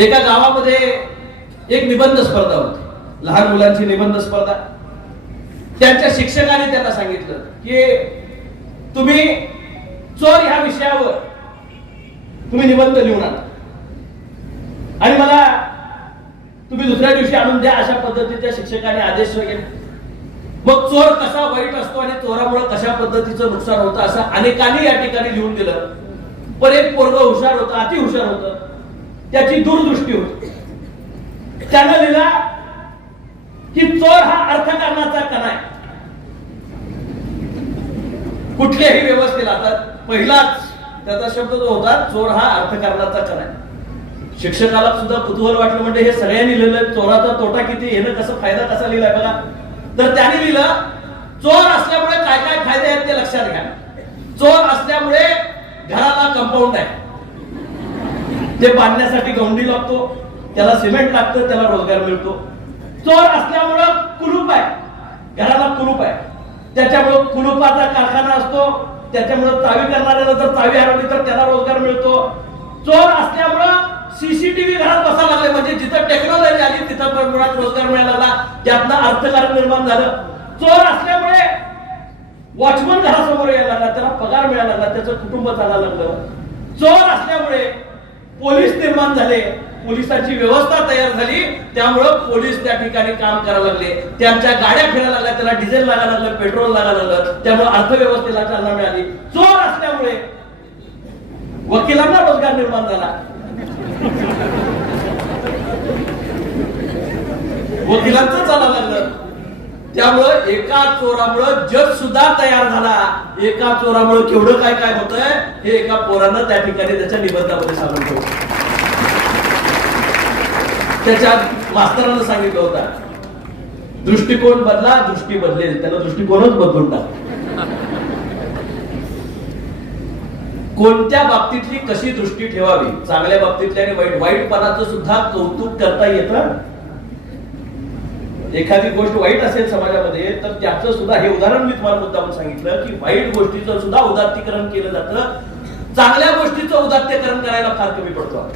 एका गावामध्ये एक निबंध स्पर्धा होती, लहान मुलांची निबंध स्पर्धा. त्यांच्या शिक्षकाने त्यांना सांगितलं की तुम्ही चोर ह्या विषयावर तुम्ही निबंध लिहून आणा आणि मला तुम्ही दुसऱ्या दिवशी आणून द्या, अशा पद्धतीच्या शिक्षकाने आदेश केले. मग चोर कसा वाईट असतो आणि चोरामुळे कशा पद्धतीचं नुकसान होतं असं अनेकांनी या ठिकाणी लिहून दिलं. पण एक पोरग हुशार होतं, अति हुशार होतं, त्याची दूरदृष्टी होती. त्यानं लिहिला की चोर हा अर्थकारणाचा कणा आहे. कुठल्याही व्यवस्थेला आता पहिलाच त्याचा शब्द जो होता, चोर हा अर्थकारणाचा कणा आहे. शिक्षकाला सुद्धा कुतूहल वाटलं, म्हणजे हे सगळ्यांनी लिहिलं, चोराचा तोटा किती, हे कसं फायदा कसा लिहिलाय बघा. तर त्याने लिहिलं, चोर असल्यामुळे काय काय फायदे आहेत ते लक्षात घ्या. चोर असल्यामुळे घराला कंपाऊंड आहे, ते बांधण्यासाठी गवंडी लागतो, त्याला सिमेंट लागतं, त्याला रोजगार मिळतो. चोर असल्यामुळं कुलूप आहे, घराला कुलूप आहे, त्याच्यामुळे कुलूपाचा कारखाना असतो, त्याच्यामुळे चावी करणाऱ्याला जर चावी हरवली तर त्याला रोजगार मिळतो. चोर असल्यामुळं सीसीटीव्ही घरात बसायला लागले, म्हणजे जिथं टेक्नॉलॉजी आली तिथं प्रमाणात रोजगार मिळायला लागला, त्यातनं अर्थकारण निर्माण झालं. चोर असल्यामुळे वॉचमन घरासमोर यायला लागला, त्याला पगार मिळायला लागला, त्याचं कुटुंब चालायला लागलं. चोर असल्यामुळे पोलीस निर्माण झाले, पोलिसांची व्यवस्था तयार झाली, त्यामुळं पोलीस त्या ठिकाणी काम करायला लागले, त्यांच्या गाड्या फिरायला लागल्या, त्याला डिझेल लागायला लागलं, पेट्रोल लागायला लागलं, त्यामुळे अर्थव्यवस्थेला चालना मिळाली. चोर असल्यामुळे वकिलांना रोजगार निर्माण झाला, वकिलांचं चालायला लागलं. त्यामुळं एका चोरामुळं जग सुद्धा तयार झाला. एका चोरामुळं केवढं काय काय होतंय हे एका पोरानं त्या ठिकाणी त्याच्या निबंधामध्ये सांगून ठेवलं. त्याच्या मास्तरानं सांगितलं होता, दृष्टिकोन बदला, दृष्टी बदलेल. त्याला दृष्टिकोनच बदलून टाक. कोणत्या बाबतीतली कशी दृष्टी ठेवावी, चांगल्या बाबतीतल्या आणि वाईटपणाचं सुद्धा कौतुक करता येतं. एखादी गोष्ट वाईट असेल समाजामध्ये तर त्याचं सुद्धा, हे उदाहरण मी तुम्हाला मुद्दाम सांगितलं की वाईट गोष्टीचं सुद्धा उदात्तीकरण केलं जातं, चांगल्या गोष्टीचं उदात्तीकरण करायला फार कमी पडतो.